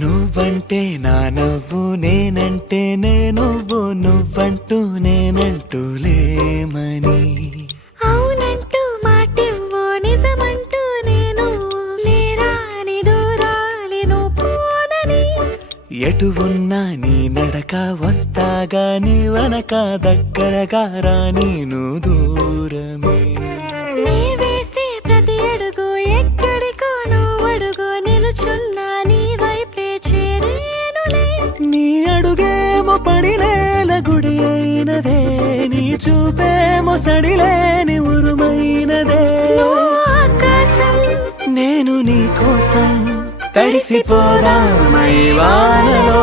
నువ్వంటే నా నవ్వు నేనంటే నువ్వు నువ్వంటూ నేనంటూ లేమని అవునంటూ మాటివ్వు నిజమంటూ నేను లేరాని దూరాలి నువ్వు పోనని ఎటు ఉన్నా నీ నడక వస్తాగా నీ వనక దగ్గరగా రాని నువ్వు దూరమే నీ వేసే ప్రతి అడుగు ఎక్కడికో నువ్వు అడుగు నిలుచున్నా నీ వైపే చేరేనులే నీ అడుగేమో పడినేల గుడి అయినదే నీ చూపేమో సడిలేని ఉరుమైనదే నువ్వు ఆకాశం నేను నీ కోసం తడిసిపోదామై వానలో